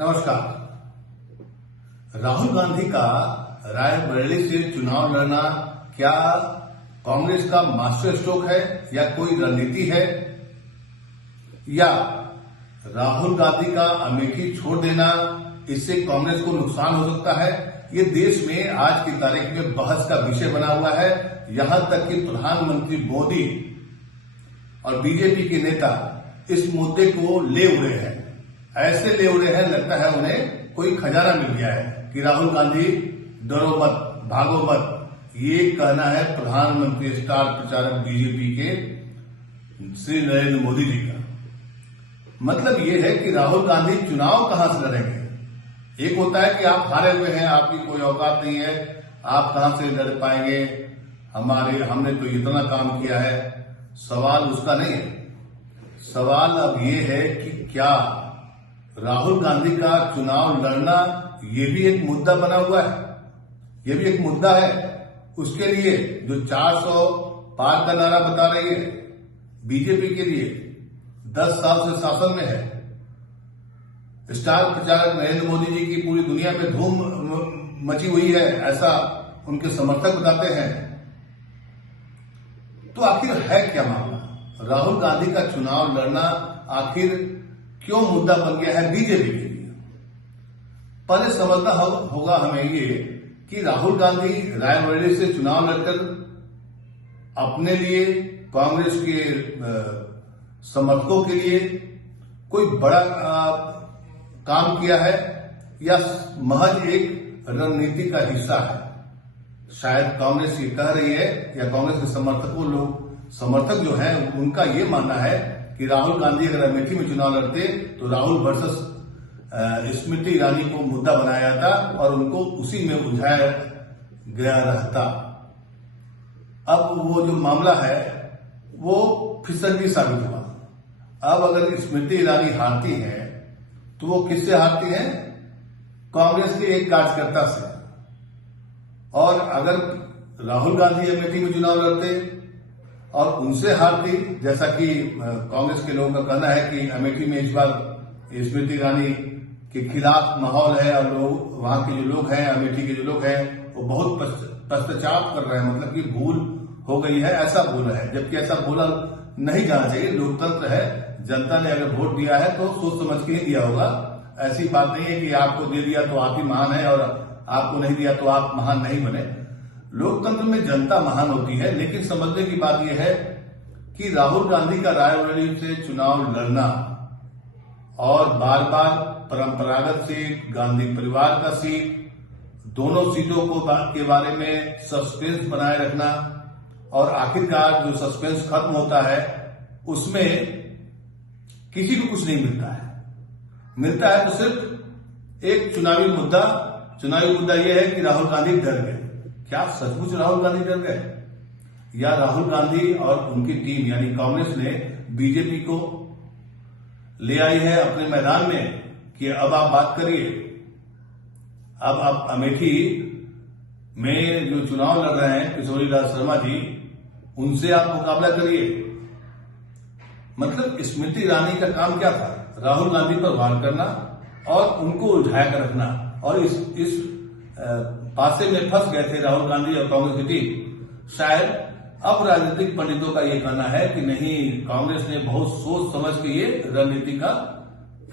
नमस्कार। राहुल गांधी का रायबरेली से चुनाव लड़ना क्या कांग्रेस का मास्टर स्ट्रोक है या कोई रणनीति है, या राहुल गांधी का अमेठी छोड़ देना इससे कांग्रेस को नुकसान हो सकता है? ये देश में आज की तारीख में बहस का विषय बना हुआ है। यहां तक कि प्रधानमंत्री मोदी और बीजेपी के नेता इस मुद्दे को ले उड़े हैं। ऐसे ले उड़े हैं, लगता है उन्हें कोई खजाना मिल गया है कि राहुल गांधी डरो मत, भागो मत। ये कहना है प्रधानमंत्री स्टार प्रचारक बीजेपी के श्री नरेंद्र मोदी जी का। मतलब ये है कि राहुल गांधी चुनाव कहां से लड़ेंगे। एक होता है कि आप हारे हुए हैं, आपकी कोई औकात नहीं है, आप कहां से लड़ पाएंगे, हमने तो इतना काम किया है। सवाल उसका नहीं है। सवाल अब ये है कि क्या राहुल गांधी का चुनाव लड़ना ये भी एक मुद्दा बना हुआ है, ये भी एक मुद्दा है। उसके लिए जो 400 पार का नारा बता रही है बीजेपी के लिए, 10 साल से शासन में है। स्टार प्रचारक नरेंद्र मोदी जी की पूरी दुनिया में धूम मची हुई है, ऐसा उनके समर्थक बताते हैं। तो आखिर है क्या मामला? राहुल गांधी का चुनाव लड़ना आखिर क्यों मुद्दा बन गया है बीजेपी के लिए? पहले समझना होगा हमें ये कि राहुल गांधी रायबरेली से चुनाव लड़कर अपने लिए, कांग्रेस के समर्थकों के लिए कोई बड़ा काम किया है या महज एक रणनीति का हिस्सा है। शायद कांग्रेस ये कह रही है या कांग्रेस के समर्थक जो हैं उनका ये मानना है कि राहुल गांधी अगर अमेठी में चुनाव लड़ते तो राहुल वर्सेस स्मृति ईरानी को मुद्दा बनाया जाता और उनको उसी में उलझाया गया रहता। अब वो जो मामला है वो फिसड्डी साबित हुआ। अब अगर स्मृति ईरानी हारती है तो वो किससे हारती है? कांग्रेस के एक कार्यकर्ता से। और अगर राहुल गांधी अमेठी में चुनाव लड़ते और उनसे हारती, जैसा कि कांग्रेस के लोगों का कहना है कि अमेठी में इस बार स्मृति ईरानी के खिलाफ माहौल है और लोग, वहां के जो लोग हैं, अमेठी के जो लोग हैं, वो बहुत पश्चाताप कर रहे हैं, मतलब कि भूल हो गई है, ऐसा बोल रहे हैं। जबकि ऐसा बोला नहीं जाना चाहिए। लोकतंत्र है, जनता ने अगर वोट दिया है तो सोच समझ के ही दिया होगा। ऐसी बात नहीं है कि आपको दे दिया तो आप ही महान है और आपको नहीं दिया तो आप महान नहीं बने। लोकतंत्र में जनता महान होती है। लेकिन समझने की बात यह है कि राहुल गांधी का रायबरेली से चुनाव लड़ना और बार बार परंपरागत सीट, गांधी परिवार का सीट, दोनों सीटों को के बारे में सस्पेंस बनाए रखना और आखिरकार जो सस्पेंस खत्म होता है उसमें किसी को कुछ नहीं मिलता है। मिलता है तो सिर्फ एक चुनावी मुद्दा यह है कि राहुल गांधी डर गए। क्या सचमुच राहुल गांधी डर गए, या राहुल गांधी और उनकी टीम यानी कांग्रेस ने बीजेपी को ले आई है अपने मैदान में कि अब आप बात करिए, अब आप अमेठी में जो चुनाव लड़ रहे हैं किशोरी लाल शर्मा जी, उनसे आप मुकाबला करिए। मतलब स्मृति ईरानी का काम क्या था? राहुल गांधी पर वार करना और उनको उलझाया कर रखना। और इस पासे में फंस गए थे राहुल गांधी और कांग्रेस की टीम। शायद अब राजनीतिक पंडितों का यह कहना है कि नहीं, कांग्रेस ने बहुत सोच समझ के ये रणनीति का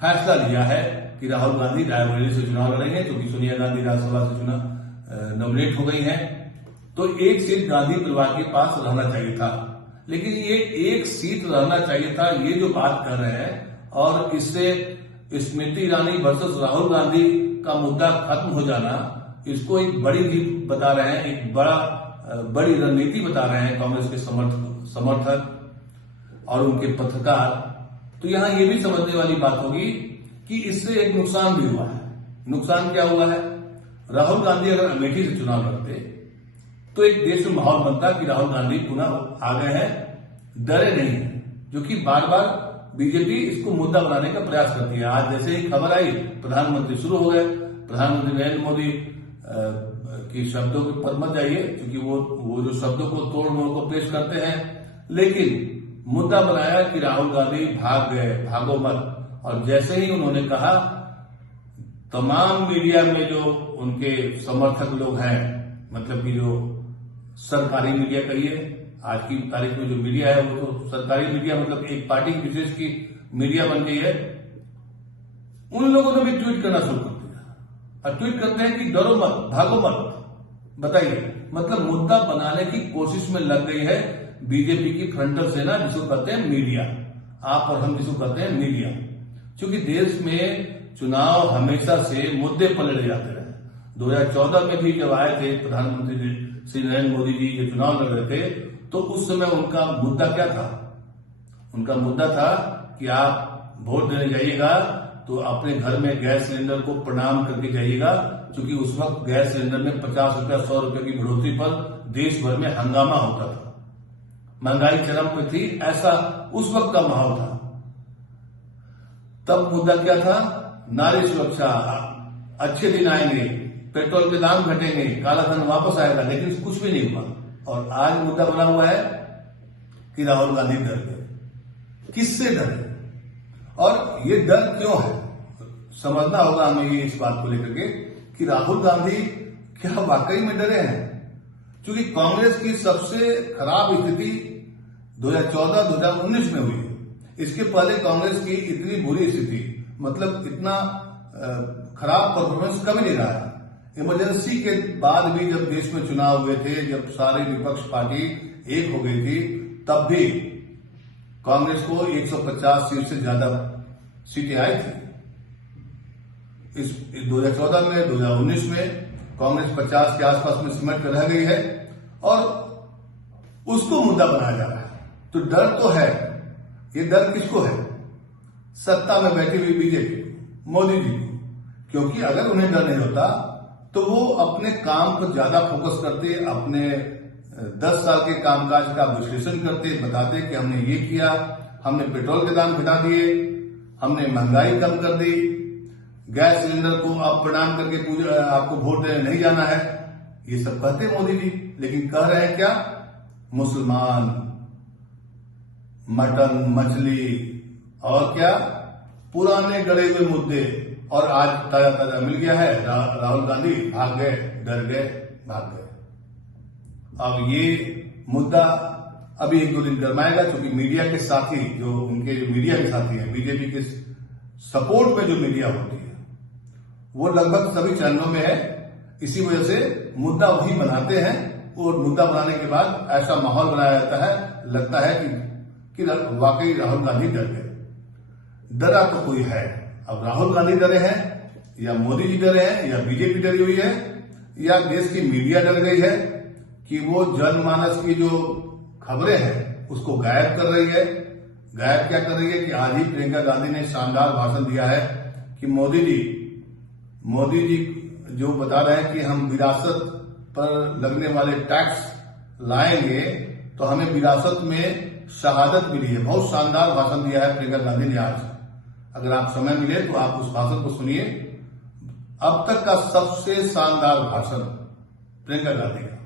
फैसला लिया है कि राहुल गांधी रायबरेली से चुनाव लड़ेंगे, क्योंकि सोनिया गांधी राज्यसभा से नॉमिनेट हो गई हैं। तो एक सीट गांधी परिवार के पास रहना चाहिए था। लेकिन ये एक सीट रहना चाहिए था, ये जो बात कर रहे हैं, और इससे स्मृति ईरानी वर्सेस राहुल गांधी का मुद्दा खत्म हो जाना, इसको एक बड़ी जीत बता रहे हैं, एक बड़ी रणनीति बता रहे हैं कांग्रेस के समर्थक और उनके पत्रकार। तो यहां यह भी समझने वाली बात होगी कि इससे एक नुकसान भी हुआ है। नुकसान क्या हुआ है? राहुल गांधी अगर अमेठी से चुनाव लड़ते तो एक देश में माहौल बनता कि राहुल गांधी पुनः आ गए हैं, डरे नहीं है, जो कि बार बार बीजेपी इसको मुद्दा बनाने का प्रयास करती है। आज जैसे ही खबर आई, प्रधानमंत्री शुरू हो गए। प्रधानमंत्री नरेंद्र मोदी की शब्दों के पर मत जाइए, क्योंकि वो जो शब्दों को तोड़ मोड़ को पेश करते हैं, लेकिन मुद्दा बनाया कि राहुल गांधी भाग गए, भागो मत। और जैसे ही उन्होंने कहा तमाम मीडिया में जो उनके समर्थक लोग हैं, मतलब कि जो सरकारी मीडिया कहिए, आज की तारीख में जो मीडिया है वो तो सरकारी मीडिया, मतलब एक पार्टी विशेष की मीडिया बन गई है, उन लोगों ने भी ट्वीट करना शुरू कर दिया। और ट्वीट करते हैं कि डरो मत, भागो मत। बताइए, मतलब मुद्दा बनाने की कोशिश में लग गई है बीजेपी की फ्रंटल सेना, जिसको कहते हैं मीडिया, आप और हम जिसको कहते हैं मीडिया। क्योंकि देश में चुनाव हमेशा से मुद्दे पर लड़े जाते रहे। 2014 में भी जब आए थे प्रधानमंत्री श्री नरेंद्र मोदी जी ये चुनाव लड़ रहे थे, तो उस समय उनका मुद्दा क्या था? उनका मुद्दा था कि आप वोट देने जाइएगा तो अपने घर में गैस सिलेंडर को प्रणाम करके जाइएगा, क्योंकि उस वक्त गैस सिलेंडर में 50 रुपया 100 रुपये की बढ़ोतरी पर देश भर में हंगामा होता था, महंगाई चरम पे थी, ऐसा उस वक्त का माहौल था। तब मुद्दा क्या था? नारी सुरक्षा, अच्छे दिन आएंगे, पेट्रोल के दाम घटेंगे, काला धन वापस आएगा, लेकिन कुछ भी नहीं हुआ। और आज मुद्दा बना हुआ है कि राहुल गांधी डर गए। किससे डरे और ये डर क्यों है? समझना होगा हमें ये इस बात को लेकर के कि राहुल गांधी क्या वाकई में डरे हैं। क्योंकि कांग्रेस की सबसे खराब स्थिति 2014-2019 में हुई है। इसके पहले कांग्रेस की इतनी बुरी स्थिति, मतलब इतना खराब परफॉर्मेंस कभी नहीं रहा है। इमरजेंसी के बाद भी जब देश में चुनाव हुए थे, जब सारी विपक्ष पार्टी एक हो गई थी, तब भी कांग्रेस को 150 सीट से ज्यादा सीटें आई थी। इस 2014 में, 2019 में कांग्रेस 50 के आसपास में सिमट कर रह गई है और उसको मुद्दा बनाया जा रहा है। तो डर तो है। ये डर किसको है? सत्ता में बैठी हुई बीजेपी, मोदी जी को। क्योंकि अगर उन्हें डर नहीं होता तो वो अपने काम पर ज्यादा फोकस करते, अपने 10 साल के कामकाज का विश्लेषण करते, बताते कि हमने ये किया, हमने पेट्रोल के दाम घटा दिए, हमने महंगाई कम कर दी, गैस सिलेंडर को आप प्रणाम करके आपको वोट देने नहीं जाना है, ये सब कहते मोदी जी। लेकिन कह रहे हैं क्या? मुसलमान, मटन, मछली और क्या पुराने गड़े हुए मुद्दे। और आज ताजा ताजा मिल गया है, राहुल गांधी भाग गए, डर गए, भाग गए। अब ये मुद्दा अभी 1-2 दिन गरमाएगा, क्योंकि मीडिया के साथी, जो उनके जो मीडिया के साथी हैं, बीजेपी के सपोर्ट में जो मीडिया होती है, वो लगभग सभी चरणों में है। इसी वजह से मुद्दा वही बनाते हैं और मुद्दा बनाने के बाद ऐसा माहौल बनाया जाता है, लगता है कि वाकई राहुल गांधी डर गए। डरा तो कोई है। अब राहुल गांधी डरे हैं या मोदी जी डरे हैं या बीजेपी डरी हुई है या देश की मीडिया डर गई है कि वो जनमानस की जो खबरें हैं उसको गायब कर रही है। गायब क्या कर रही है कि आज ही प्रियंका गांधी ने शानदार भाषण दिया है कि मोदी जी जो बता रहे हैं कि हम विरासत पर लगने वाले टैक्स लाएंगे तो हमें विरासत में शहादत मिली है। बहुत शानदार भाषण दिया है प्रियंका गांधी ने आज। अगर आप समय मिले तो आप उस भाषण को सुनिए। अब तक का सबसे शानदार भाषण प्रियंका गांधी का।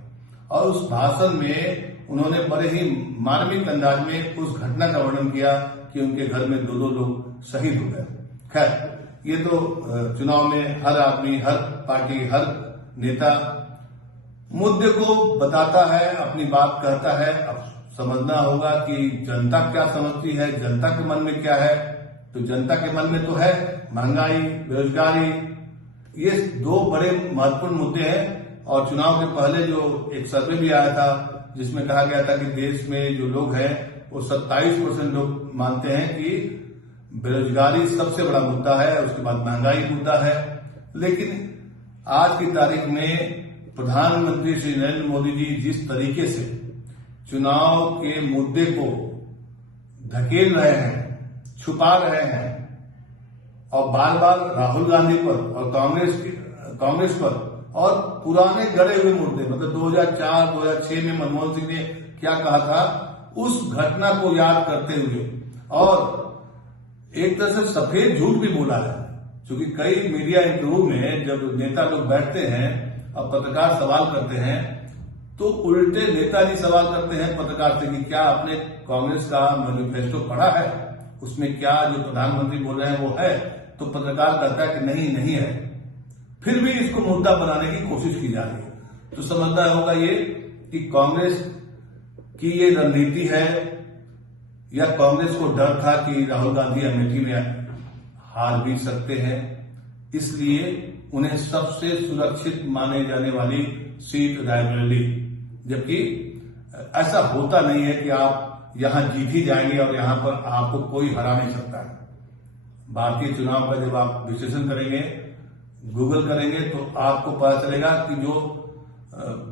और उस भाषण में उन्होंने बड़े ही मार्मिक अंदाज में उस घटना का वर्णन किया कि उनके घर में 2 लोग शहीद हो गए। खैर, ये तो चुनाव में हर आदमी, हर पार्टी, हर नेता मुद्दे को बताता है, अपनी बात कहता है। अब समझना होगा कि जनता क्या समझती है, जनता के मन में क्या है। तो जनता के मन में तो है महंगाई, बेरोजगारी, ये 2 बड़े महत्वपूर्ण मुद्दे हैं। और चुनाव के पहले जो एक सर्वे भी आया था जिसमें कहा गया था कि देश में जो लोग हैं वो 27% लोग मानते हैं कि बेरोजगारी सबसे बड़ा मुद्दा है, उसके बाद महंगाई मुद्दा है। लेकिन आज की तारीख में प्रधानमंत्री श्री नरेंद्र मोदी जी जिस तरीके से चुनाव के मुद्दे को धकेल रहे हैं, छुपा रहे हैं और बार बार राहुल गांधी पर और कांग्रेस पर और पुराने गड़े हुए मुद्दे, मतलब 2004-2006 में मनमोहन सिंह ने क्या कहा था, उस घटना को याद करते हुए और एक तरह से सफेद झूठ भी बोला है। क्योंकि कई मीडिया इंटरव्यू में जब नेता लोग बैठते हैं और पत्रकार सवाल करते हैं तो उल्टे नेताजी सवाल करते हैं पत्रकार से कि क्या आपने कांग्रेस का मैनिफेस्टो पढ़ा है, उसमें क्या जो प्रधानमंत्री बोल रहे हैं वो है। तो पत्रकार कहता है कि नहीं है, फिर भी इसको मुद्दा बनाने की कोशिश की जा रही है। तो समझना होगा ये कि कांग्रेस की ये रणनीति है या कांग्रेस को डर था कि राहुल गांधी अमेठी में हार भी सकते हैं, इसलिए उन्हें सबसे सुरक्षित माने जाने वाली सीट रायबरेली, जबकि ऐसा होता नहीं है कि आप यहां जीत ही जाएंगे और यहां पर आपको कोई हरा नहीं सकता है। भारतीय चुनाव का जब आप विश्लेषण करेंगे, गूगल करेंगे, तो आपको पता चलेगा कि जो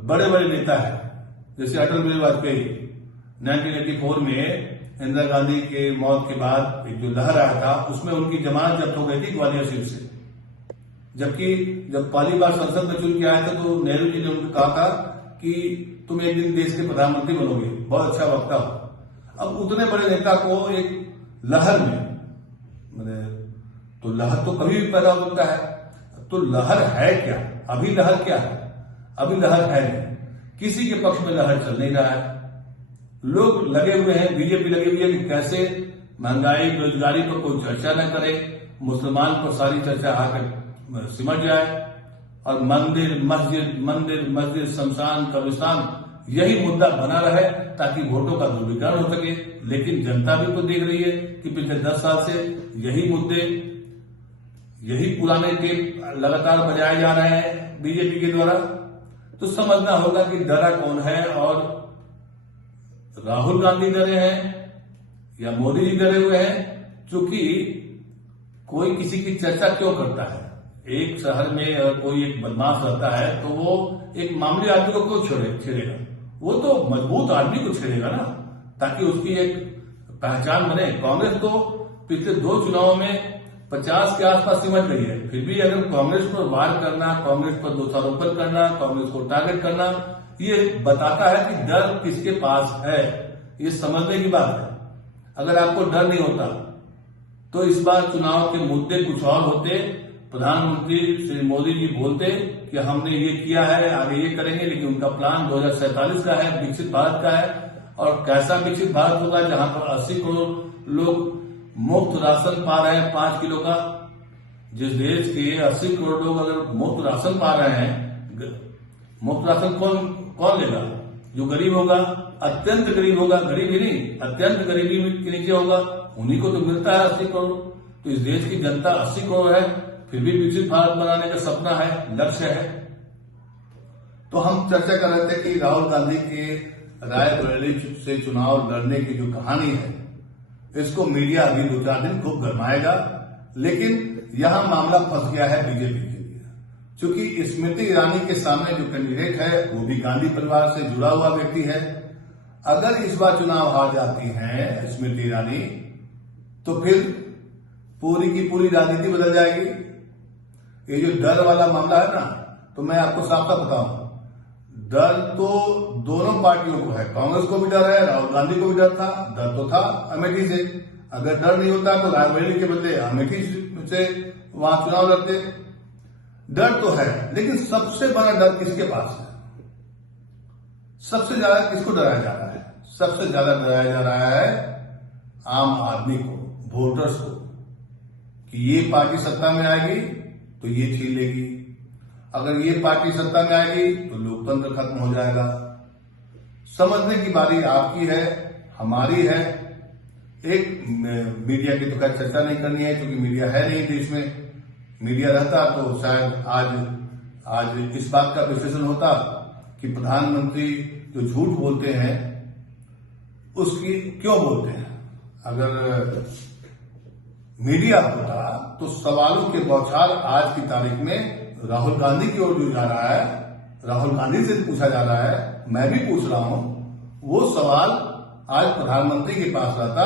बड़े बड़े नेता है, जैसे अटल बिहारी वाजपेयी 1984 में इंदिरा गांधी के मौत के बाद एक जो लहर आया था, उसमें उनकी जमानत जब्त हो गई थी ग्वालियर सीट से। जबकि जब पहली बार संसद में चुन के आए थे तो नेहरू जी ने उनको कहा था कि तुम एक दिन देश के प्रधानमंत्री बनोगे, बहुत अच्छा वक्ता हो। अब उतने बड़े नेता को एक लहर में, तो लहर तो कभी भी पैदा हो सकता है, तो लहर है क्या? अभी लहर क्या है? अभी लहर है नहीं, किसी के पक्ष में लहर चल नहीं रहा है। लोग लगे हुए हैं, बीजेपी लगी हुई है कि कैसे महंगाई बेरोजगारी पर कोई चर्चा न करे, मुसलमान पर सारी चर्चा आकर सिमट जाए और मंदिर मस्जिद शमशान कब्रिस्तान यही मुद्दा बना रहे ताकि वोटों का ध्रुवीकरण हो सके। लेकिन जनता भी तो देख रही है कि पिछले 10 साल से यही मुद्दे, यही पुराने टेप लगातार बजाए जा रहे हैं बीजेपी के द्वारा। तो समझना होगा कि डरा कौन है, और राहुल गांधी डरे हैं या मोदी जी डरे हुए हैं। क्योंकि कोई किसी की चर्चा क्यों करता है? एक शहर में अगर कोई एक बदमाश रहता है तो वो एक मामूली आदमी को क्यों छेड़ेगा? वो तो मजबूत आदमी को छेड़ेगा ना, ताकि उसकी एक पहचान बने। कांग्रेस तो पिछले 2 चुनावों में 50 के आसपास सिमट गई है, फिर भी अगर कांग्रेस पर वार करना, कांग्रेस पर दोषारोपण करना, कांग्रेस को टारगेट करना, ये बताता है कि डर किसके पास है। ये समझने की बात है। अगर आपको डर नहीं होता तो इस बार चुनाव के मुद्दे कुछ और होते। प्रधानमंत्री श्री मोदी जी बोलते कि हमने ये किया है, आगे ये करेंगे, लेकिन उनका प्लान 2047 का है, विकसित भारत का है। और कैसा विकसित भारत होगा जहां पर 80 करोड़ लोग मुफ्त राशन पा रहे हैं 5 किलो का। जिस देश के 80 करोड़ लोग अगर मुफ्त राशन पा रहे हैं, मुफ्त राशन कौन लेगा? जो गरीब होगा, अत्यंत गरीब होगा, गरीब ही नहीं अत्यंत गरीबी के नीचे होगा, उन्हीं को तो मिलता है 80 करोड़। तो इस देश की जनता 80 करोड़ है, फिर भी विकसित भारत बनाने का सपना है, लक्ष्य है। तो हम चर्चा कर रहे थे कि राहुल गांधी के रायबरेली से चुनाव लड़ने की जो कहानी है, इसको मीडिया अभी 2-4 दिन खूब गरमाएगा। लेकिन यहां मामला फंस गया है बीजेपी के लिए, क्योंकि स्मृति ईरानी के सामने जो कैंडिडेट है वो भी गांधी परिवार से जुड़ा हुआ व्यक्ति है। अगर इस बार चुनाव हार जाती हैं स्मृति ईरानी, तो फिर पूरी की पूरी राजनीति बदल जाएगी। ये जो डर वाला मामला है ना, तो मैं आपको साफ साफ बताऊं, डर तो दोनों पार्टियों को है। कांग्रेस को भी डर है, राहुल गांधी को भी डर था। डर तो था अमेठी से, अगर डर नहीं होता तो रायबरेली के बदले अमेठी से वहां चुनाव लड़ते। डर तो है, लेकिन सबसे बड़ा डर किसके पास है? सबसे ज्यादा किसको डराया जा रहा है? सबसे ज्यादा डराया जा रहा है आम आदमी को, वोटर्स को, कि ये पार्टी सत्ता में आएगी तो ये छीन लेगी, अगर ये पार्टी सत्ता में आएगी तो लोकतंत्र खत्म हो जाएगा। समझने की बारी आपकी है, हमारी है। एक मीडिया की तो खैर चर्चा नहीं करनी है, क्योंकि मीडिया है नहीं देश में। मीडिया रहता तो शायद आज इस बात का विश्लेषण होता कि प्रधानमंत्री जो झूठ बोलते हैं उसकी क्यों बोलते हैं। अगर मीडिया होता तो सवालों के बौछार आज की तारीख में राहुल गांधी की ओर जो जा रहा है, राहुल गांधी से पूछा जा रहा है, मैं भी पूछ रहा हूं, वो सवाल आज प्रधानमंत्री के पास रहता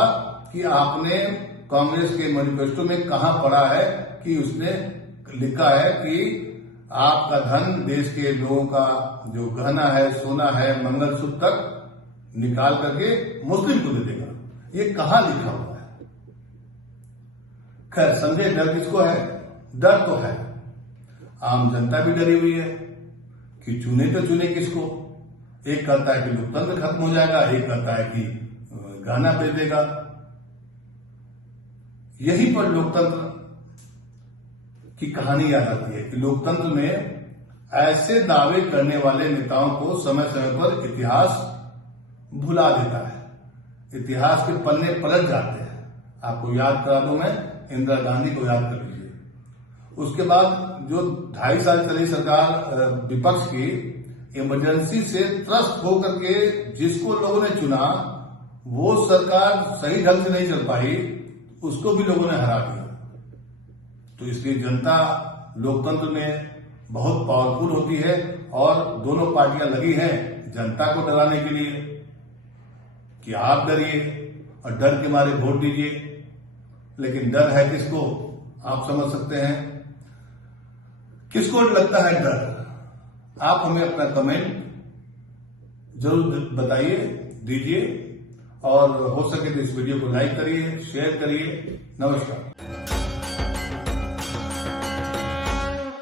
कि आपने कांग्रेस के मैनिफेस्टो में कहां पढ़ा है कि उसने लिखा है कि आपका धन देश के लोगों का जो गहना है, सोना है, मंगलसूत्र तक निकाल करके मुस्लिम को दे देगा। ये कहां लिखा हुआ है? खैर, समझे डर किसको है? डर तो है, आम जनता भी डरी हुई है कि चुने तो चुने किसको। एक कहता है कि लोकतंत्र खत्म हो जाएगा, एक कहता है कि गहना बेच देगा। यहीं पर लोकतंत्र की कहानी याद आती है कि लोकतंत्र में ऐसे दावे करने वाले नेताओं को समय समय पर इतिहास भुला देता है, इतिहास के पन्ने पलट जाते हैं। आपको याद करा दूं, मैं इंदिरा गांधी को याद कर लीजिए। उसके बाद जो 2.5 साल चली सरकार विपक्ष की, इमरजेंसी से त्रस्त होकर के जिसको लोगों ने चुना वो सरकार सही ढंग से नहीं चल पाई, उसको भी लोगों ने हरा दिया। तो इसलिए जनता लोकतंत्र में बहुत पावरफुल होती है और दोनों पार्टियां लगी हैं जनता को डराने के लिए कि आप डरिए और डर के मारे वोट दीजिए। लेकिन डर है किसको, आप समझ सकते हैं किसको लगता है डर। आप हमें अपना कमेंट जरूर बताइए, दीजिए और हो सके तो इस वीडियो को लाइक करिए, शेयर करिए। नमस्कार।